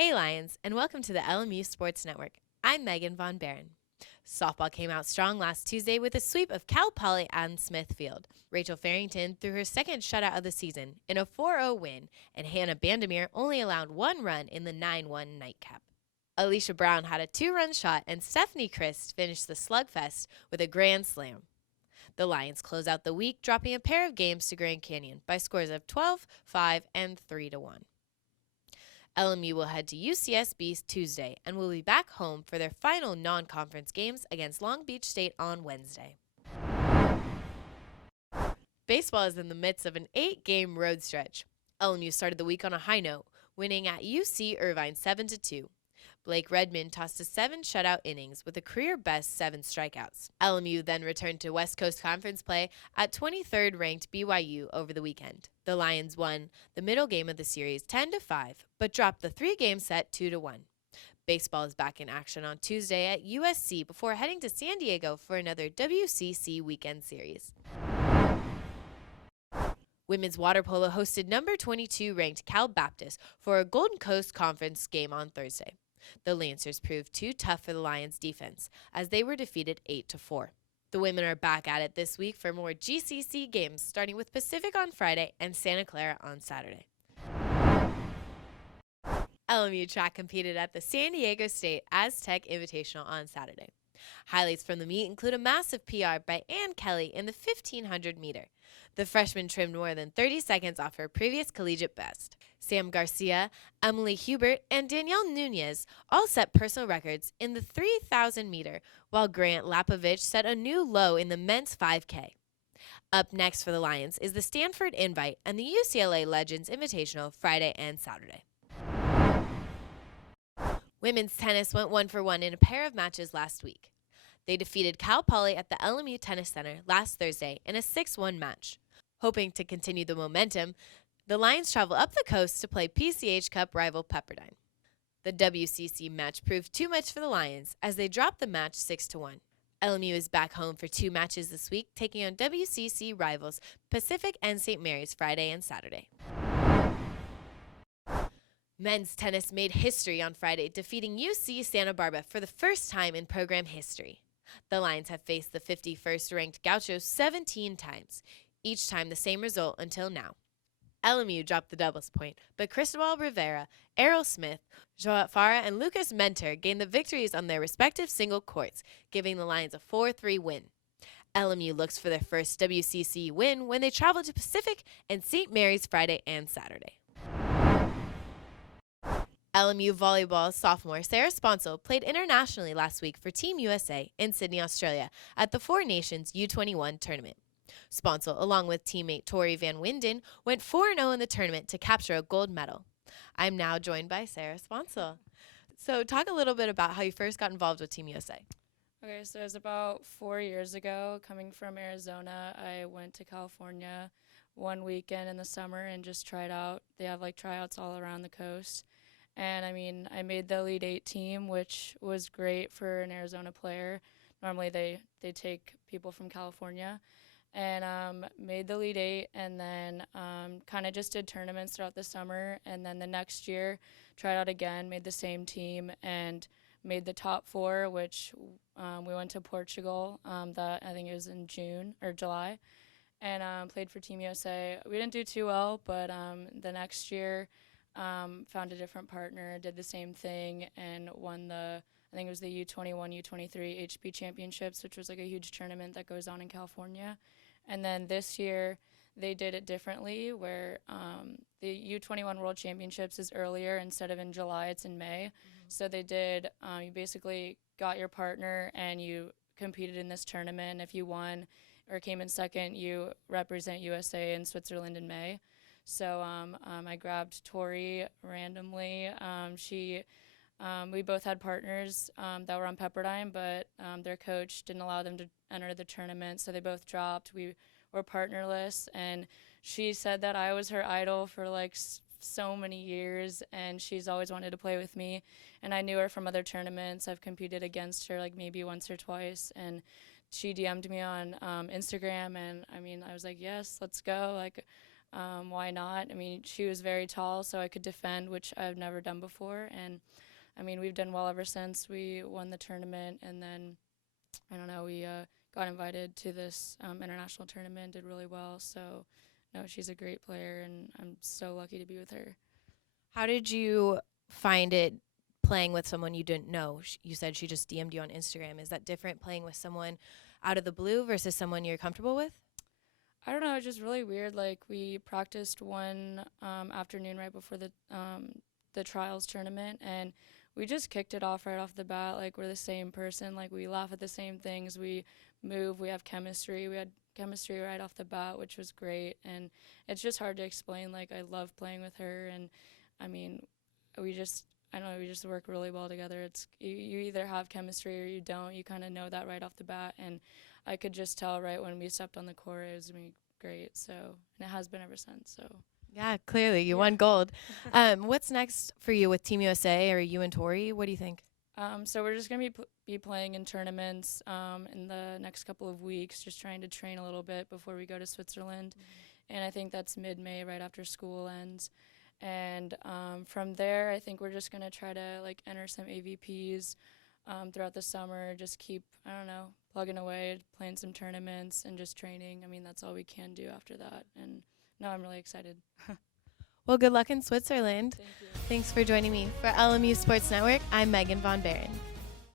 Hey Lions, and welcome to the LMU Sports Network. I'm Meghan von Behren. Softball came out strong last Tuesday with a sweep of Cal Poly and Smithfield. Rachel Farrington threw her second shutout of the season in a 4-0 win, and Hannah Bandemir only allowed one run in the 9-1 nightcap. Alicia Brown had a 2-run shot, and Stephanie Christ finished the slugfest with a grand slam. The Lions close out the week, dropping a pair of games to Grand Canyon by scores of 12-5 and 3-1. LMU will head to UCSB Tuesday and will be back home for their final non-conference games against Long Beach State on Wednesday. Baseball is in the midst of an 8-game road stretch. LMU started the week on a high note, winning at UC Irvine 7-2. Blake Redmond tossed a 7 shutout innings with a career-best 7 strikeouts. LMU then returned to West Coast Conference play at 23rd ranked BYU over the weekend. The Lions won the middle game of the series 10-5, but dropped the 3-game set 2-1. Baseball is back in action on Tuesday at USC before heading to San Diego for another WCC weekend series. Women's water polo hosted number 22 ranked Cal Baptist for a Golden Coast Conference game on Thursday. The Lancers proved too tough for the Lions' defense, as they were defeated 8-4. The women are back at it this week for more GCC games, starting with Pacific on Friday and Santa Clara on Saturday. LMU track competed at the San Diego State Aztec Invitational on Saturday. Highlights from the meet include a massive PR by Ann Kelly in the 1500 meter. The freshman trimmed more than 30 seconds off her previous collegiate best. Sam Garcia, Emily Hubert, and Danielle Nunez all set personal records in the 3,000 meter, while Grant Lapovich set a new low in the men's 5K. Up next for the Lions is the Stanford Invite and the UCLA Legends Invitational Friday and Saturday. Women's tennis went 1-for-1 in a pair of matches last week. They defeated Cal Poly at the LMU Tennis Center last Thursday in a 6-1 match. Hoping to continue the momentum, the Lions travel up the coast to play PCH Cup rival Pepperdine. The WCC match proved too much for the Lions as they dropped the match 6-1. LMU is back home for 2 matches this week, taking on WCC rivals Pacific and St. Mary's Friday and Saturday. Men's tennis made history on Friday, defeating UC Santa Barbara for the first time in program history. The Lions have faced the 51st ranked Gauchos 17 times, each time the same result until now. LMU dropped the doubles point, but Cristobal Rivera, Errol Smith, Joat Farah, and Lucas Mentor gained the victories on their respective single courts, giving the Lions a 4-3 win. LMU looks for their first WCC win when they travel to Pacific and St. Mary's Friday and Saturday. LMU volleyball sophomore Sarah Sponcil played internationally last week for Team USA in Sydney, Australia at the Four Nations U21 tournament. Sponcil, along with teammate Tori Van Winden, went 4-0 in the tournament to capture a gold medal. I'm now joined by Sarah Sponcil. So talk a little bit about how you first got involved with Team USA. Okay, so it was about 4 years ago. Coming from Arizona, I went to California one weekend in the summer and just tried out. They have tryouts all around the coast. And I made the Elite 8 team, which was great for an Arizona player. Normally they take people from California. And made the Elite 8, and then kind of just did tournaments throughout the summer. And then the next year, tried out again, made the same team, and made the top 4, which we went to Portugal. That I think it was in June or July, and played for Team USA. We didn't do too well, but the next year found a different partner, did the same thing, and won I think it was the U21, U23 HP Championships, which was a huge tournament that goes on in California. And then this year, they did it differently, where the U21 World Championships is earlier. Instead of in July, it's in May. Mm-hmm. So they did, you basically got your partner and you competed in this tournament. If you won or came in second, you represent USA in Switzerland in May. So I grabbed Tori randomly. We both had partners that were on Pepperdine, but their coach didn't allow them to enter the tournament, so they both dropped. We were partnerless, and she said that I was her idol for so many years, and she's always wanted to play with me. And I knew her from other tournaments. I've competed against her maybe once or twice, and she DM'd me on Instagram, and I was like, yes, let's go. Why not? I mean, she was very tall, so I could defend, which I've never done before. And I mean, we've done well ever since we won the tournament. And then, I don't know, we got invited to this international tournament, did really well. So, no, she's a great player, and I'm so lucky to be with her. How did you find it playing with someone you didn't know? You said she just DM'd you on Instagram. Is that different playing with someone out of the blue versus someone you're comfortable with? I don't know, it's just really weird. Like, we practiced one afternoon right before the trials tournament, and we just kicked it off right off the bat. Like, we're the same person. Like, we laugh at the same things. We move. We have chemistry. We had chemistry right off the bat, which was great. And it's just hard to explain. Like, I love playing with her, and I mean, I don't know, we just work really well together. It's you either have chemistry or you don't. You kind of know that right off the bat, and I could just tell right when we stepped on the court it was going to be great. So, and it has been ever since. So. Yeah, clearly you won gold. What's next for you with Team USA or you and Tori? What do you think? So we're just going to be playing in tournaments in the next couple of weeks, just trying to train a little bit before we go to Switzerland. And I think that's mid-May, right after school ends. And from there, I think we're just going to try to like enter some AVPs throughout the summer, just keep, I don't know, plugging away, playing some tournaments and just training. I mean, that's all we can do after that. And no, I'm really excited. Well, good luck in Switzerland. Thank you. Thanks for joining me. For LMU Sports Network, I'm Meghan von Behren.